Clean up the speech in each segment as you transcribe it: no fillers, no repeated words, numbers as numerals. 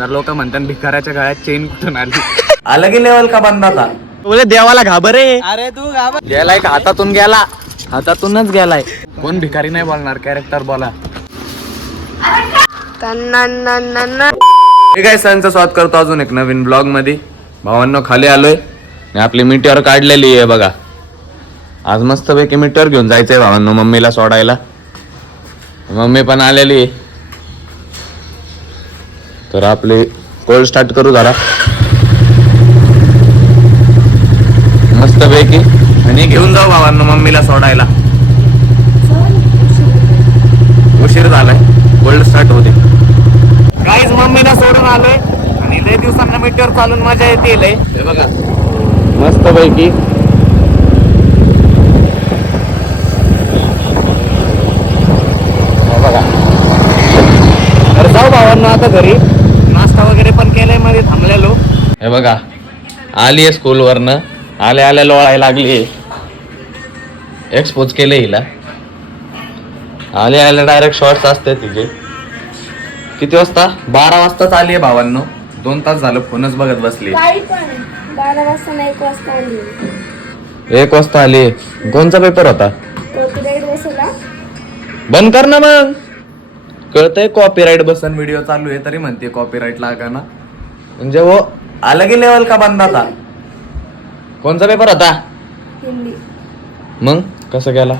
लोक म्हणतात भिकाऱ्याच्या गळ्यात चेन कुठून आली. अलग लेवल का बंदा था. बोले देवाला घाबर रे. अरे तू घाबर गेलाय का हातातून गेला. हातातूनच गेलाय. कोण भिकारी नाही बोलणार कॅरेक्टर बोला. ठीक आहे सणचा स्वागत करतो अजून एक नवीन ब्लॉग मध्ये. भावांनो खाली आलोय. आपली मीटर काढलेली आहे बघा. आज मस्त पैकी मीटर घेऊन जायचंय भावांनो मम्मीला सोडायला. मम्मी पण आलेली आहे. तर आपले कोल्ड स्टार्ट करू जरा मस्त पैकी आणि घेऊन जाऊ भावांनो मम्मीला सोडायला. उशीर झालाय. कोल्ड स्टार्ट होते. काहीच मम्मीला सोडून आलोय आणि लय दिवसांना मीटर चालून मजा येते. लय हे बघा मस्त पैकी बघा. तर जाऊ भावांनो आता घरी. नाश्ता वगैरे पण केलाय मध्ये थांबलेलो. हे बघा आली आहे स्कूल वरनं. आल्या आल्या लोळायला लागली. एक्सपोज केलं हिला. आल्या आल्या डायरेक्ट शॉर्ट्स असते तिचे. किती वाजता 12 वाजताच आली आहे भावांनो. 2 तास झालं फोनच बघत बसली. 12 वाजता नाही 1 वाजता आली. 1 वाजता आली. कोणचा पेपर होता. कॉपीराइट बसला. बंद कर ना मग. कळतंय कॉपीराइट बसन व्हिडिओ चालू आहे तरी म्हणते कॉपीराइट लागा ना. म्हणजे वो अलग ही लेवल का बंदा था. कोणचा पेपर होता. हिंदी. मग कसं गेला.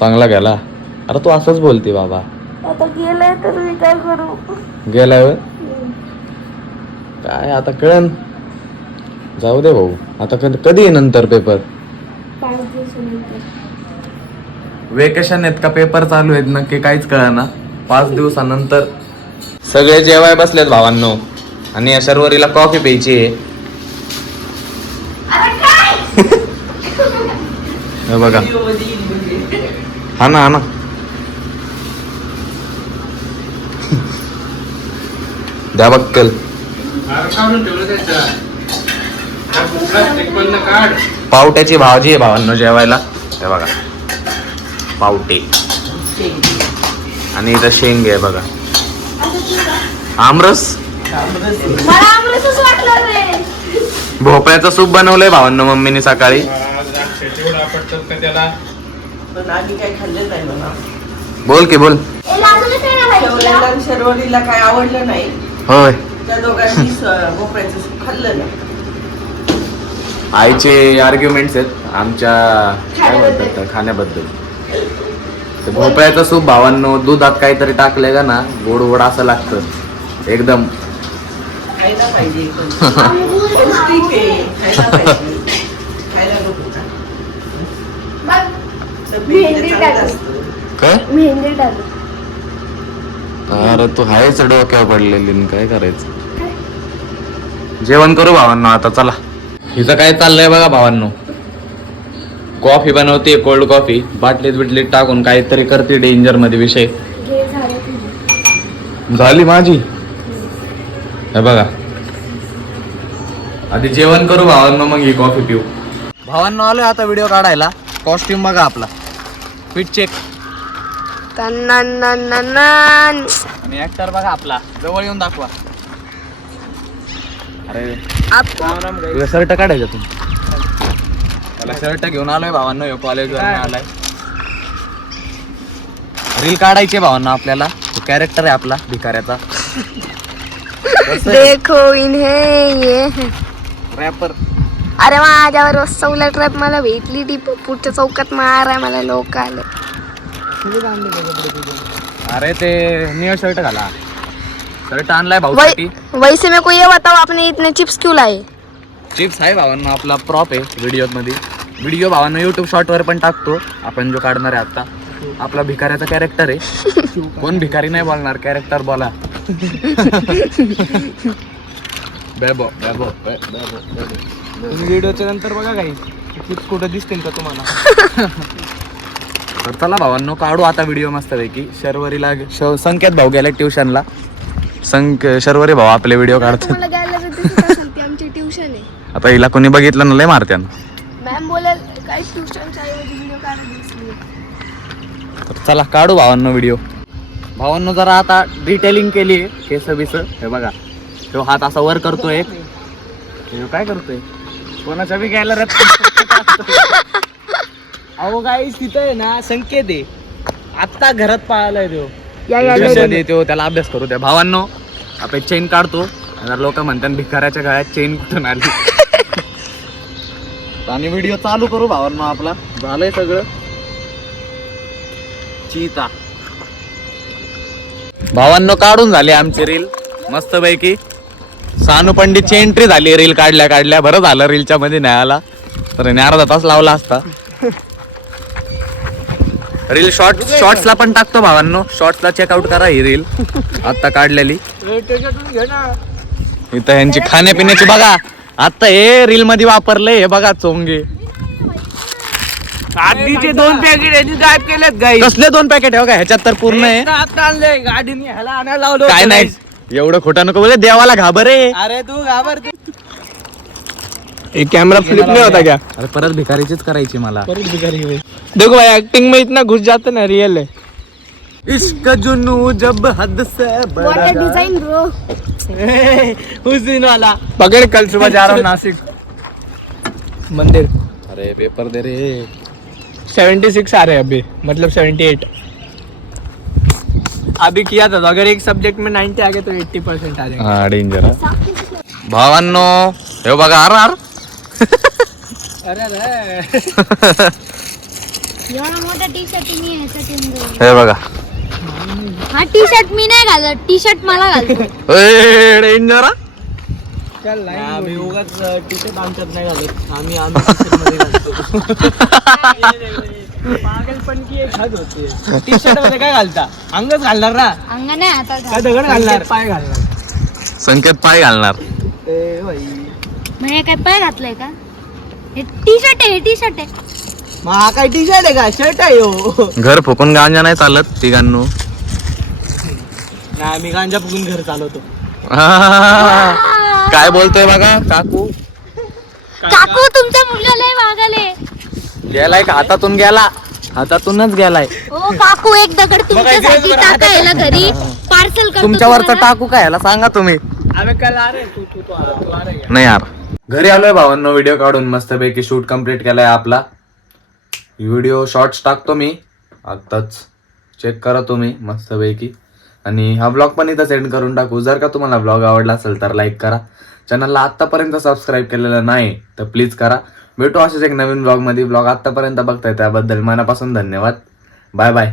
चांगला गेला. अरे तू असंच बोलते बाबा. आता गेलाय तर मी काय करू. गेलाय होय? काय आता कळन. जाऊ दे भाऊ. आता कधी नंतर पेपर. 5 दिवसानंतर. वेकेशन आहेत का पेपर चालू आहेत नक्की काहीच कळना. 5 दिवसानंतर सगळे जेवाय बसलेत भावांनो. आणि या शर्वरीला कॉफी प्यायची आहे. हे बघा हा ना हा ना. द्या बक्कल. पावट्याची भाजी आहे भावांनो जेवायला. हे बघा पावटे आणि इथं शेंग आहे बघा. आमरस. मला आमरसच वाटलं रे. भोपळ्याचं सूप बनवलंय भावांनो मम्मीने सकाळी. बोल की बोल. शर्वरीला काय आवडलं नाही. होय त्या दोघांनी भोपळ्याचं सूप खाल्लं ना. आईचे आर्ग्युमेंट्स आहेत आमच्या काय म्हणतात खाण्याबद्दल. ते भोपळ्याचं सूप भावांनो दुधात काहीतरी टाकलंय का ना गोड गोड असं लागतं एकदम. खायला पाहिजे. पौष्टिक आहे. खायला पाहिजे. खायला नको का. मेहंदी टाकली. काय मेहंदी टाकली. अरे तू हायच डोक्यावर पडलेली काय करायचं. जेवण करू भावांनो आता चला. हिचं काय चाललंय बघा भावांनो. कॉफी बनवते कोल्ड कॉफी. बाटलीत बिटलीत टाकून काहीतरी करते डेंजर मध्ये विषय. घे झालं तुझी. झाली माझी. हे बघा आधी जेवण करू भावांनो मग ही कॉफी पिऊ. भावांनो आलोय आता व्हिडिओ काढायला. कॉस्ट्युम बघा आपला. Fit check. आणि ऍक्टर बघा आपला. जवळ येऊन दाखवा. अरे तुझा शर्ट काढायचा तू. त्याला शर्ट घेऊन आलोय भावांनो. कॉलेज वर आलाय. रील काढायचे भावांनो आपल्याला. कॅरेक्टर आहे आपला भिकाऱ्याचा. देखो इन्हे ये रॅपर. अरे माझ्यावर सवला ट्रॅप मला भेटली ती पुढच्या चौकात मारा मला लोक आले. अरे ते निळा शर्ट घाला. शर्ट आणलाय भाऊसाठी. वैसे में को ये बताओ आपने इतने चिप्स क्यों लाए. चिप्स आहे भावांनो आपला प्रॉप आहे व्हिडिओ मध्ये. व्हिडिओ भावांनो युट्यूब शॉर्ट वर पण टाकतो आपण जो काढणार आहे आता. आपला भिकाऱ्याचा कॅरेक्टर आहे. कोण भिकारी नाही बोलणार कॅरेक्टर बोला. बेबो बेबो व्हिडिओच्या नंतर बघा काही चिप्स कुठं दिसतील का तुम्हाला. तर चला भावांनो काढू आता व्हिडिओ मस्त पैकी. शर्वरीला संकेत भाऊ गेले ट्युशनला. शर्वरी भाऊ आपले व्हिडिओ काढतात. आमची ट्युशन आहे. आता हिला कोणी बघितलं ना लय मारत्यान. मॅम बोलेल काय ट्युशनच्या ऐवजी व्हिडिओ काढत दिसली. तर चला काढू भावांनो व्हिडिओ. भावांनो जरा आता डिटेलिंग केली केस बिस. हे बघा तो हात असा वर करतोय एक. हे काय करतोय कोणाच्या बी घ्यायला अहो गाईस तिथं आहे ना संकेत आहे. आता घरात पाळायला तो मध्ये तो त्याला अभ्यास करू द्या. भावांनो आपण चेन काढतो. जर लोक म्हणतात भिकाऱ्याच्या गळ्यात चेन कुठून आली. आणि व्हिडिओ चालू करू भावांनो. आपला झालंय सगळं. चीता भावांनो काढून झाली आमची रील मस्त पैकी. सानू पंडितची एंट्री झाली रील काढल्या. बरं झालं रीलच्या मध्ये नाही आला तर अर्धा तास लावला असता. रील शॉर्ट्सला पण टाकतो भावांनो. शॉर्ट्सला चेकआउट करा ही रील आता काढलेली. इथं यांची खाण्यापिण्याची बघा. आता हे रील मध्ये वापरलंय हे बघा चोंगे. आधीचे 2 पॅकेट यांनी गायब केलेत गाईस. कसले 2 पॅकेट आहे बघा ह्याच्यात तर पूर्ण आहे. आता आणले गाडीने ह्याला आणायला लावलं काय होतं नाही guys. एवढं खोटं नको बोले. देवाला घाबर रे. अरे तू घाबर. कैमरा फ्लिप नहीं होता क्या? अरे परत भिकारीचीच करायची मला. देखो भाई एक्टिंग में इतना घुस जाते ना रियल है. इश्क जुनू जब हद से बड़ा. Design bro. हुसैन वाला. पकड़ कल सुबह जा रहा हूँ नासिक मंदिर. अरे पेपर दे रे. 76 आ रहे हैं अभी मतलब 78 अभी किया था. तो अगर एक सब्जेक्ट में 90 आ गए तो 80% आ जाएंगे. हा डेंजर. भावांनो हे बघा आर आर. अरे एवढा मोठा टी शर्ट मी ह्याच्यात हे बघा हा टी शर्ट मी नाही घालत. टी शर्ट मला घालतो. डेंजर. आम्ही उगाच टी-शर्ट आमच्यात नाही घालत. आम्ही t-shirt मध्ये घालतो. पागलपण की एक हद होते. टी-शर्ट मध्ये काय घालता? अंगच घालणार ना. अंग नाही आता काय दगड घालणार? पाय घालणार. संकेत पाय घालणार. म्हणजे काय पाय घातलंय का? हे टी शर्ट आहे. टी शर्ट आहे. मग हा काय टी-शर्ट आहे का? शर्ट आहे हो. घर फुकून गांजा नाही चालत तिघांनो. नाही आम्ही गांजा फुकून घर चालवतो. काय बोलतोय बघा काकू. काकू तुमच्या मुलाला वागाले. गेलाय का हातातून गेला. हातातूनच गेलाय. हो काकू एक दगड तुमच्यासाठी टाकायला घरी पार्सल करतो. तुमच्यावरचा टाकू काय याला सांगा तुम्ही. अबे कल आ रहे तू तो आ रहा है. नाही यार घरी आलोय भावांनो. व्हिडिओ काढून मस्त पैकी शूट कम्प्लीट केलाय आपला. व्हिडिओ शॉर्ट्स टाकतो मी आत्ताच. चेक करा तुम्ही मस्त पैकी. आणि हा ब्लॉग पण इथं सेंड करून टाकू. जर का तुम्हाला ब्लॉग आवडला असेल तर लाईक करा. चॅनलला आत्तापर्यंत सबस्क्राईब केलेलं नाही तर प्लीज करा. भेटू असेच एक नवीन ब्लॉग मध्ये. ब्लॉग आत्तापर्यंत बघताय त्याबद्दल मनापासून धन्यवाद. Bye bye.